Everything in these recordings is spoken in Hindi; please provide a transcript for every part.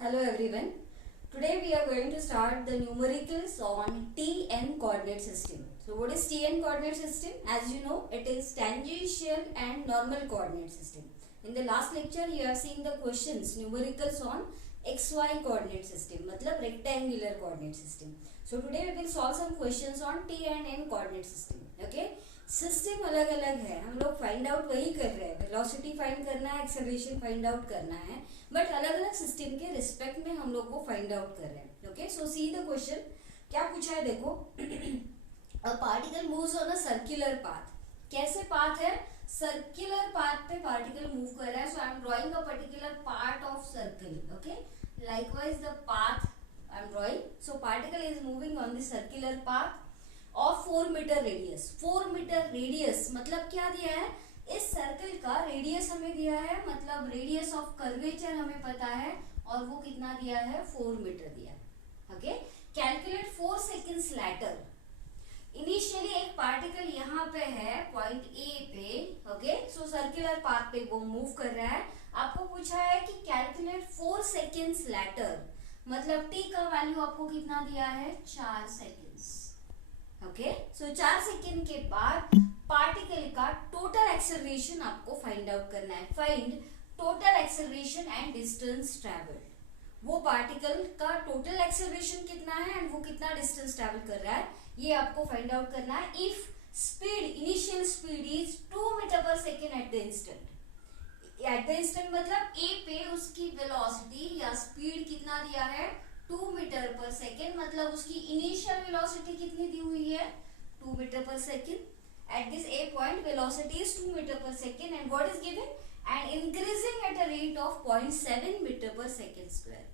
Hello everyone. Today we are going to start the numericals on Tn coordinate system. So what is Tn coordinate system? As you know, it is tangential and normal coordinate system. In the last lecture you have seen the questions numericals on xy coordinate system, मतलब rectangular coordinate system. So today we will solve some questions on T and N coordinate system. Okay? System अलग अलग है, हम लोग फाइंड आउट वही कर रहे हैं, वेलोसिटी फाइंड करना है, एक्सेलरेशन फाइंड आउट करना है, बट अलग अलग सिस्टम के रिस्पेक्ट में हम लोग को फाइंड आउट कर रहे हैं. Okay, so see the question. क्या पूछा है देखो. A particle moves on a circular path. कैसे पाथ है? सर्कुलर पाथ पे पार्टिकल मूव कर रहा है. So I am drawing a particular part of circle. Okay, likewise the path I am drawing. So particle is moving on the circular path of 4 metre radius. 4 metre radius मतलब क्या दिया है? इस सर्कल का रेडियस हमें दिया है, मतलब रेडियस ऑफ कर्वेचर हमें पता है, और वो कितना दिया है? 4 मीटर दिया है. Okay, calculate 4 seconds later. Initially एक पार्टिकल यहाँ पे है पॉइंट ए पे. ओके, सो सर्कुलर पाथ पे वो मूव कर रहा है. आपको पूछा है कि कैलकुलेट 4 सेकेंड्स लैटर, मतलब टी का वैल्यू आपको कितना दिया है? 4 सेकेंड्स. ओके, सो 4 सेकेंड के बाद पार्टिकल का टोटल एक्सेलरेशन आपको फाइंड आउट करना है. Find total acceleration and distance travelled. वो पार्टिकल का टोटल एक्सेलरेशन कितना है एंड वो कितना डिस्टेंस ट्रैवल कर रहा है, ये आपको फाइंड आउट करना है. If speed, initial speed is 2 metre per second at the instant. At the instant मतलब ए पे उसकी वेलोसिटी या स्पीड कितना दिया है? 2 मीटर पर सेकेंड, मतलब उसकी इनिशियल वेलोसिटी कितनी दी हुई है? 2 metre per second. At this A point, velocity is 2 meter per second, and what is given? And increasing at a rate of 0.7 meter per second square.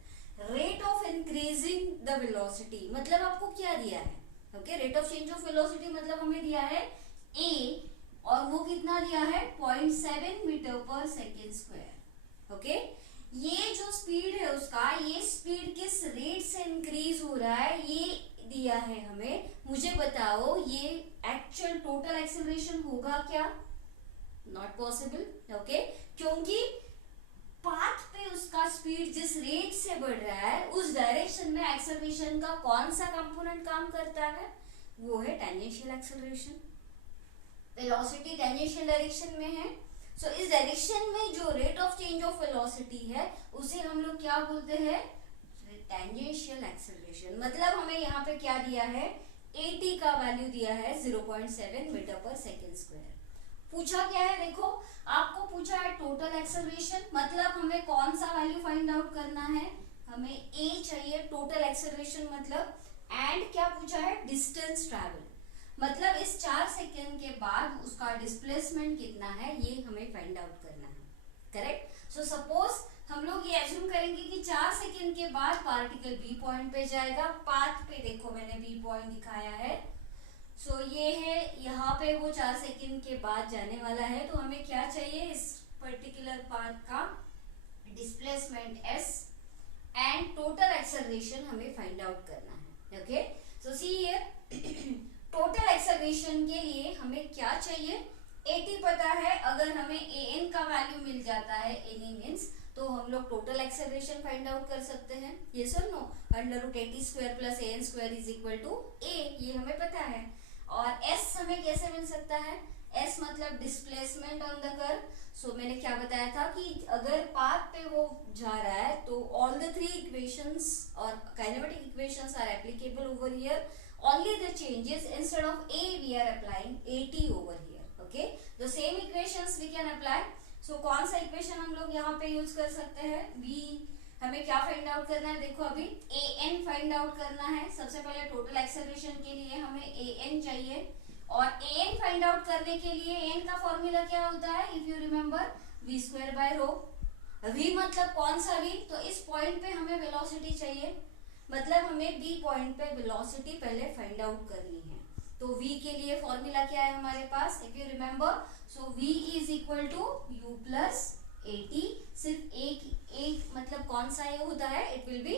Rate of increasing the velocity मतलब आपको क्या दिया है? Okay, rate of change of velocity मतलब हमें दिया है A, और वो कितना दिया है? 0.7 meter per second square. Okay, ये जो स्पीड है उसका, ये स्पीड किस रेट से इंक्रीज हो रहा है ये दिया है हमें. मुझे बताओ ये एक्चुअल टोटल एक्सेलरेशन होगा क्या? Not possible. ओके, क्योंकि पाथ पे उसका स्पीड जिस रेट से बढ़ रहा है उस डायरेक्शन में एक्सेलरेशन का कौन सा कंपोनेंट काम करता है? वो है tangential acceleration. Velocity tangential direction में है. सो इस डायरेक्शन में जो rate of change of velocity है उसे हम लोग क्या बोलते हैं? Tangential acceleration. मतलब हमें यहाँ पे क्या दिया है? AT का वैल्यू दिया है 0.7 मीटर पर सेकेंड स्क्वायर. पूछा क्या है? देखो, आपको पूछा है टोटल एक्सेलरेशन, मतलब हमें कौन सा वैल्यू फाइंड आउट करना है? हमें A चाहिए टोटल एक्सेलरेशन मतलब. एंड क्या पूछा है? डिस्टेंस ट्रैवल, मतलब इस 4 सेकेंड के बाद उसका डिस्प्लेसमेंट कितना है ये हमें फाइंड आउट करना है. करेक्ट. सो सपोज हम लोग ये एज्यूम करेंगे कि 4 सेकेंड के बाद पार्टिकल बी पॉइंट पे जाएगा. पाथ पे देखो मैंने बी पॉइंट दिखाया है. सो ये है, यहाँ पे वो 4 सेकेंड के बाद जाने वाला है. तो हमें क्या चाहिए? इस पर्टिकुलर पाथ का displacement s and total acceleration हमें फाइंड आउट करना है. Okay, so see here total acceleration के लिए हमें क्या चाहिए? AT पता है. अगर हमें AN का वैल्यू मिल जाता है, any मीन्स, तो हम लोग टोटल एक्सेलरेशन फाइंड आउट कर सकते हैं. यस और no? √AT square plus AN square is equal to A, ये हमें पता है. और S हमें कैसे मिल सकता है? S मतलब डिस्प्लेसमेंट ऑन द कर्व. सो मैंने क्या बताया था कि अगर पाथ पे वो जा रहा है तो ऑल द 3 इक्वेशंस और kinematic equations are applicable over here. Only the changes, instead of A we are applying AT over here. Okay, the same equations we can apply. So कौन सा इक्वेशन हम लोग यहाँ पे यूज कर सकते हैं? B. हमें क्या फाइंड आउट करना है? देखो अभी AN फाइंड आउट करना है. सबसे पहले टोटल एक्सेलरेशन के लिए हमें AN चाहिए, और AN फाइंड आउट करने के लिए AN का फॉर्मूला क्या होता है? If you remember, V square by rho. V मतलब कौन सा V? तो इस पॉइंट पे हमें वेलोसिटी चाहिए, मतलब हमें बी पॉइंट पे वेलोसिटी पहले फाइंड आउट करनी है. तो v के लिए फॉर्मूला क्या है हमारे पास? If you remember, so v is equal to u plus AT. सिर्फ एक मतलब कौन सा ये होता है? It will be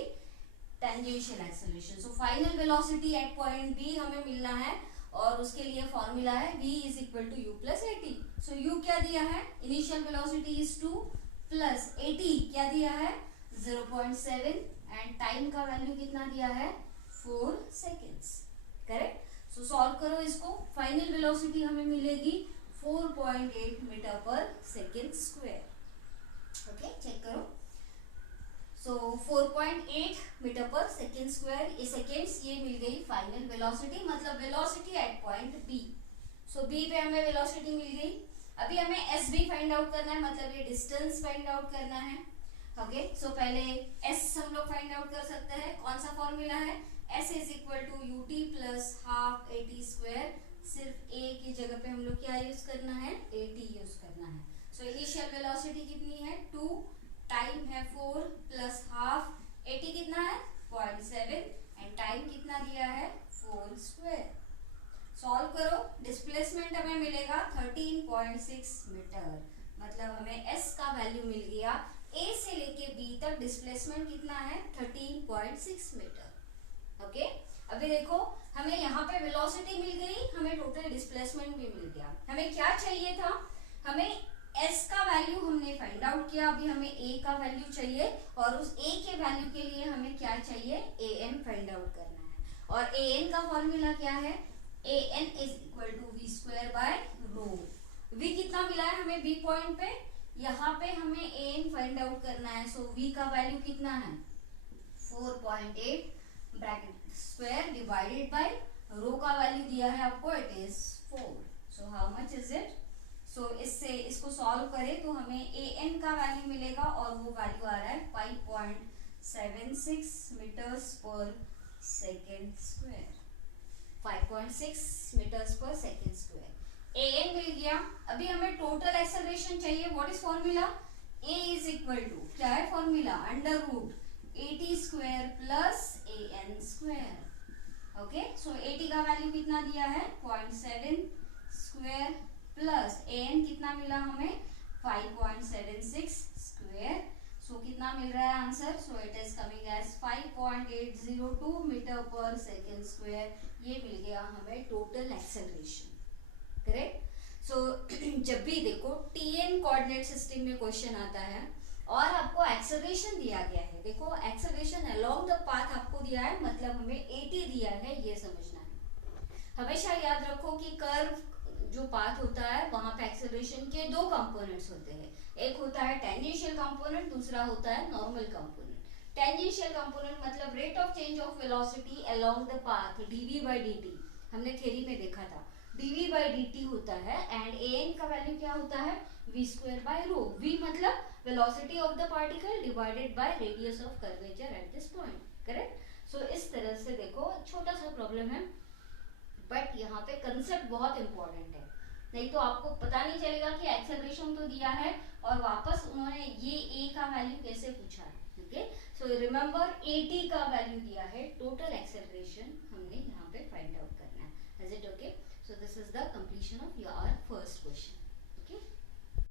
tangential acceleration. So final velocity at point B हमें मिलना है, और उसके लिए फॉर्मूला है v is equal to u plus AT. So u क्या दिया है? Initial velocity is 2 plus AT क्या दिया है? 0.7 एंड टाइम का वैल्यू कितना दिया है 4 सेकेंड्स। करेक्ट। सो सॉल्व करो इसको, फाइनल वेलोसिटी हमें मिलेगी 4.8 metre per second square. Okay check करो। So 4.8 metre per second square ये सेकेंड्स, ये मिल गई फाइनल वेलोसिटी, मतलब velocity at point B. So B पे हमें वेलोसिटी मिल गई। अभी हमें एस बी फाइंड आउट करना है, मतलब ये डिस्टेंस फाइंड आउट करना है। ओके सो पहले एस हम लोग फाइंड आउट कर सकते हैं। कौन सा फॉर्मूला है, S is equal to U T plus half A T square. सिर्फ ए की जगह पे हम लोग क्या यूज करना है, ए टी यूज करना है। सो इनिशियल वेलोसिटी कितनी है 2, टाइम है 4 प्लस हाफ, ए टी कितना है 0.7 एंड टाइम कितना दिया है 4 स्क्वायर। सॉल्व करो, डिस्प्लेसमेंट हमें मिलेगा 13.6 मीटर, मतलब हमें s का वैल्यू मिल गया। a से लेके b तक डिस्प्लेसमेंट कितना है 13.6 मीटर। ओके अभी देखो हमें यहाँ पे वेलोसिटी मिल गई, हमें टोटल डिस्प्लेसमेंट भी मिल गया। हमें क्या चाहिए था, हमें s का वैल्यू हमने फाइंड आउट किया, अभी हमें a का वैल्यू चाहिए और उस a के वैल्यू के लिए हमें क्या चाहिए an फाइंड आउट करना है। और an का फॉर्मूला क्या है, an is equal to V square by rho. v कितना मिला है हमें b पॉइंट पे, यहाँ पे हमें an फाइंड आउट करना है। सो v का वैल्यू कितना है 4.8 bracket square divided by rho का वैल्यू दिया है आपको, it is 4। So how much is it, so इससे इसको सॉल्व करें तो हमें an का वैल्यू मिलेगा और वो वैल्यू आ रहा है 5.76 metres per second square. 5.6 metres per second square an मिल गया। अभी हमें टोटल एक्सेलरेशन चाहिए। What is formula, a is equal to क्या है formula, under root at square plus an square. Okay so at का वैल्यू कितना दिया है 0.7 स्क्वायर प्लस an कितना मिला हमें 5.76 स्क्वायर। सो कितना मिल रहा है answer, so it is coming as 5.802 metre per second square. ये मिल गया हमें टोटल एक्सेलरेशन। करेक्ट। सो जब भी देखो टीएन कोऑर्डिनेट सिस्टम में क्वेश्चन आता है और आपको एक्सेलरेशन दिया गया है, देखो एक्सेलरेशन अलोंग द पाथ आपको दिया है, मतलब हमें एटी दिया है, ये समझना है। हमेशा याद रखो कि कर्व जो पाथ होता है वहां पे एक्सेलरेशन के दो कंपोनेंट्स होते हैं, एक होता है टेंजेंशियल कंपोनेंट, दूसरा होता है नॉर्मल कंपोनेंट। टेंजेंशियल कंपोनेंट मतलब rate of change of velocity along the path dv by dt, हमने थ्योरी में देखा था dv by dt होता है एंड an का वैल्यू क्या होता है v square by rho. v मतलब velocity of the particle divided by radius of curvature at this point. Correct. So इस तरह से देखो छोटा सा प्रॉब्लम है बट यहाँ पे कंसेप्ट बहुत इंपॉर्टेंट है, नहीं तो आपको पता नहीं चलेगा कि एक्सेलरेशन तो दिया है और वापस उन्होंने ये a का वैल्यू कैसे पूछा है। ओके सो रिमेंबर at का वैल्यू दिया है, टोटल एक्सेलरेशन हमने यहाँ पे फाइंड आउट करना है। Is it okay? So this is the completion of your first question.